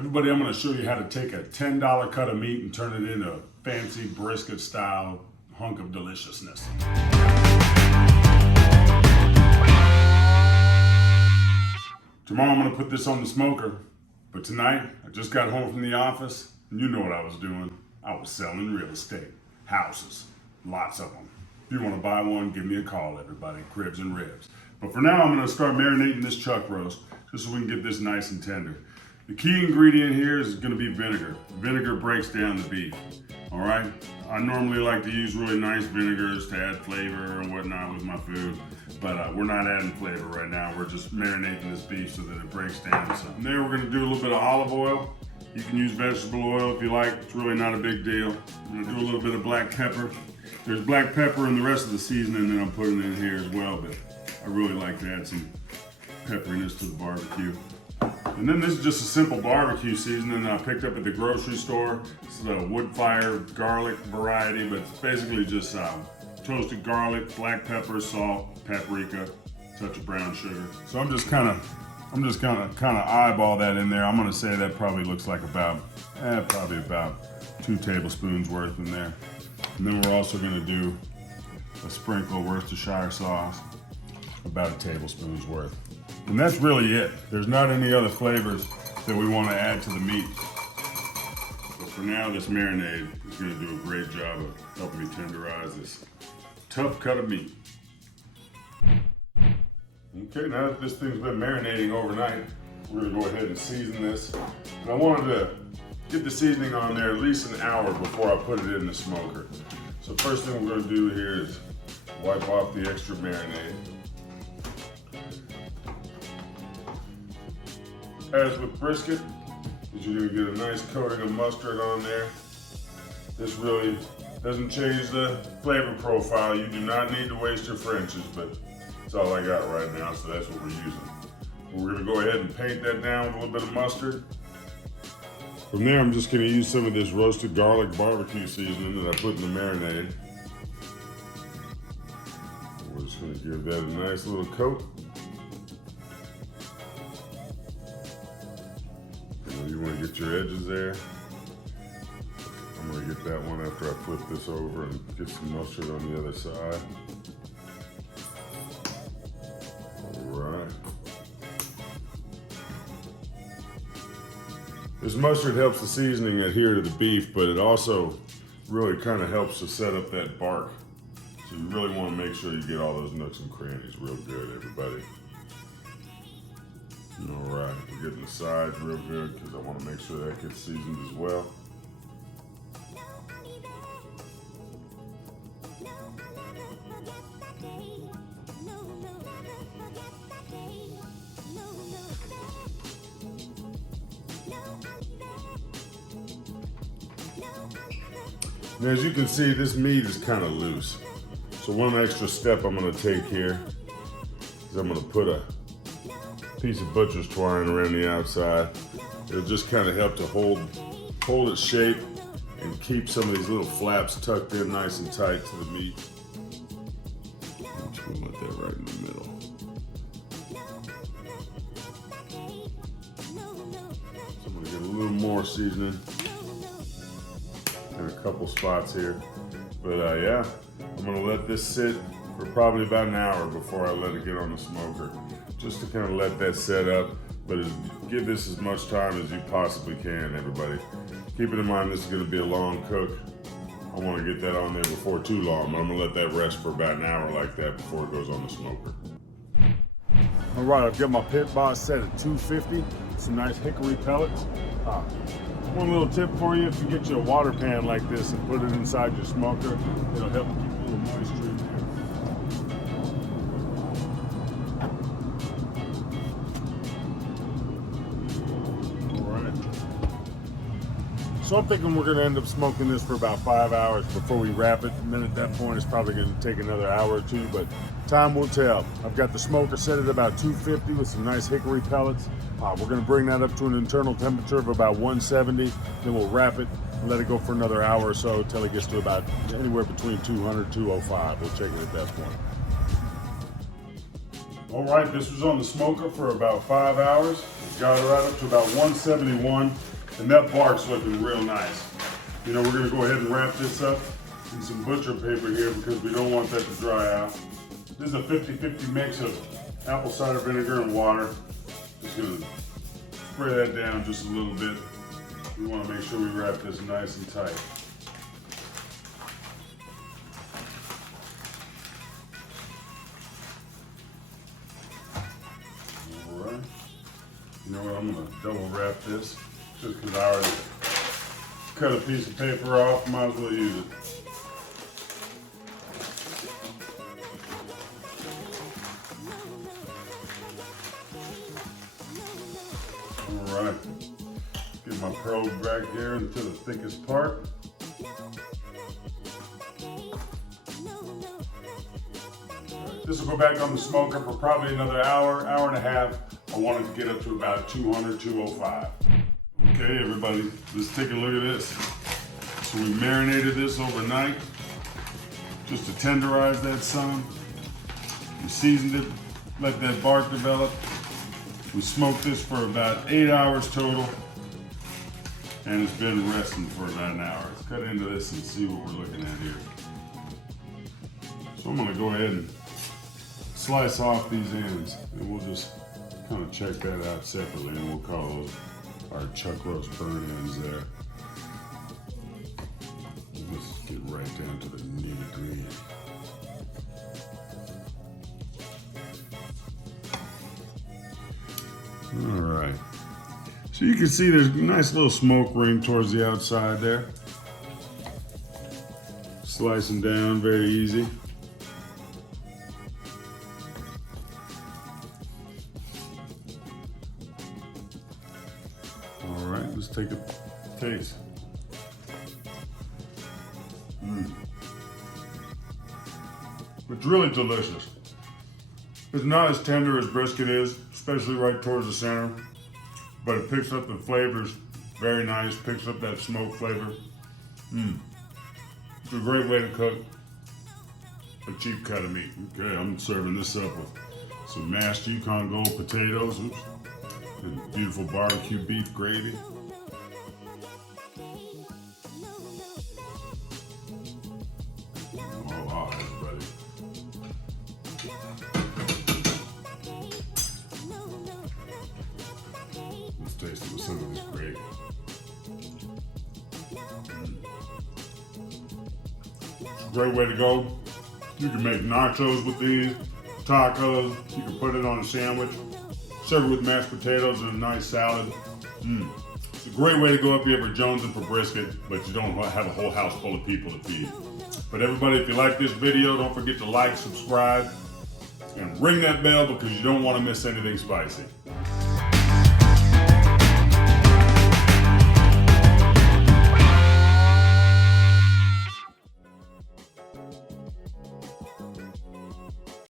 Everybody, I'm going to show you how to take a $10 cut of meat and turn it into a fancy brisket style hunk of deliciousness. Tomorrow I'm going to put this on the smoker, but tonight I just got home from the office and you know what I was doing. I was selling real estate, houses, lots of them. If you want to buy one, give me a call, everybody, Cribs and Ribs. But for now, I'm going to start marinating this chuck roast just so we can get this nice and tender. The key ingredient here is going to be vinegar. Vinegar breaks down the beef, all right? I normally like to use really nice vinegars to add flavor and whatnot with my food, but we're not adding flavor right now. We're just marinating this beef so that it breaks down some. From there, we're going to do a little bit of olive oil. You can use vegetable oil if you like. It's really not a big deal. I'm going to do a little bit of black pepper. There's black pepper in the rest of the seasoning that I'm putting in here as well, but I really like to add some pepperiness to the barbecue. And then this is just a simple barbecue seasoning that I picked up at the grocery store. It's a wood fire garlic variety, but it's basically just toasted garlic, black pepper, salt, paprika, touch of brown sugar. So I'm just kind of eyeball that in there. I'm gonna say that probably looks like about 2 tablespoons worth in there. And then we're also gonna do a sprinkle of Worcestershire sauce, about a tablespoon's worth. And that's really it. There's not any other flavors that we want to add to the meat. But for now, this marinade is going to do a great job of helping me tenderize this tough cut of meat. Okay, now that this thing's been marinating overnight, we're going to go ahead and season this. And I wanted to get the seasoning on there at least an hour before I put it in the smoker. So first thing we're going to do here is wipe off the extra marinade. As with brisket, you're gonna get a nice coating of mustard on there. This really doesn't change the flavor profile. You do not need to waste your French's, but that's all I got right now, so that's what we're using. We're gonna go ahead and paint that down with a little bit of mustard. From there, I'm just gonna use some of this roasted garlic barbecue seasoning that I put in the marinade. We're just gonna give that a nice little coat. You want to get your edges there. I'm going to get that one after I flip this over and get some mustard on the other side. All right. This mustard helps the seasoning adhere to the beef, but it also really kind of helps to set up that bark. So you really want to make sure you get all those nooks and crannies real good, everybody. All right, we're getting the sides real good because I want to make sure that gets seasoned as well. And as you can see, this meat is kind of loose. So one extra step I'm going to take here is I'm going to put a piece of butcher's twine around the outside. It'll just kind of help to hold its shape and keep some of these little flaps tucked in nice and tight to the meat. I'm just gonna let that right in the middle. So I'm gonna get a little more seasoning in a couple spots here. But yeah, I'm gonna let this sit for probably about an hour before I let it get on the smoker, just to kind of let that set up, but give this as much time as you possibly can, everybody. Keep it in mind, this is gonna be a long cook. I wanna get that on there before too long, but I'm gonna let that rest for about an hour like that before it goes on the smoker. All right, I've got my pit boss set at 250, some nice hickory pellets. One little tip for you, if you get you a water pan like this and put it inside your smoker, it'll help keep a little moisture in there. So I'm thinking we're gonna end up smoking this for about 5 hours before we wrap it. And then at that point, it's probably gonna take another hour or two, but time will tell. I've got the smoker set at about 250 with some nice hickory pellets. We're gonna bring that up to an internal temperature of about 170. Then we'll wrap it and let it go for another hour or so until it gets to about anywhere between 200 and 205. We'll check it at that point. All right, this was on the smoker for about 5 hours. Got it right up to about 171, and that bark's looking real nice. You know, we're gonna go ahead and wrap this up in some butcher paper here because we don't want that to dry out. This is a 50-50 mix of apple cider vinegar and water. Just gonna spray that down just a little bit. We wanna make sure we wrap this nice and tight. You know what, I'm gonna double wrap this just because I already cut a piece of paper off, might as well use it. All right, get my probe back here into the thickest part. This will go back on the smoker for probably another hour, hour and a half. I want it to get up to about 200, 205. Okay, everybody, let's take a look at this. So we marinated this overnight just to tenderize that son. We seasoned it, let that bark develop. We smoked this for about 8 hours total, and it's been resting for about an hour. Let's cut into this and see what we're looking at here. So I'm gonna go ahead and slice off these ends, and we'll just kind of check that out separately, and we'll call those our chuck roast burn ends there. Let's get right down to the nitty-gritty. All right. So you can see there's a nice little smoke ring towards the outside there. Slicing down, very easy. All right, let's take a taste. It's really delicious. It's not as tender as brisket is, especially right towards the center, but it picks up the flavors very nice, picks up that smoke flavor. It's a great way to cook a cheap cut of meat. Okay, I'm serving this up with some mashed Yukon Gold potatoes, and beautiful barbecue beef gravy. Oh, everybody. Let's taste it with some of this gravy. It's a great way to go. You can make nachos with these, tacos. You can put it on a sandwich. Serve it with mashed potatoes and a nice salad. It's a great way to go if you're ever jonesing for brisket, but you don't have a whole house full of people to feed. But everybody, if you like this video, don't forget to like, subscribe, and ring that bell because you don't want to miss anything spicy.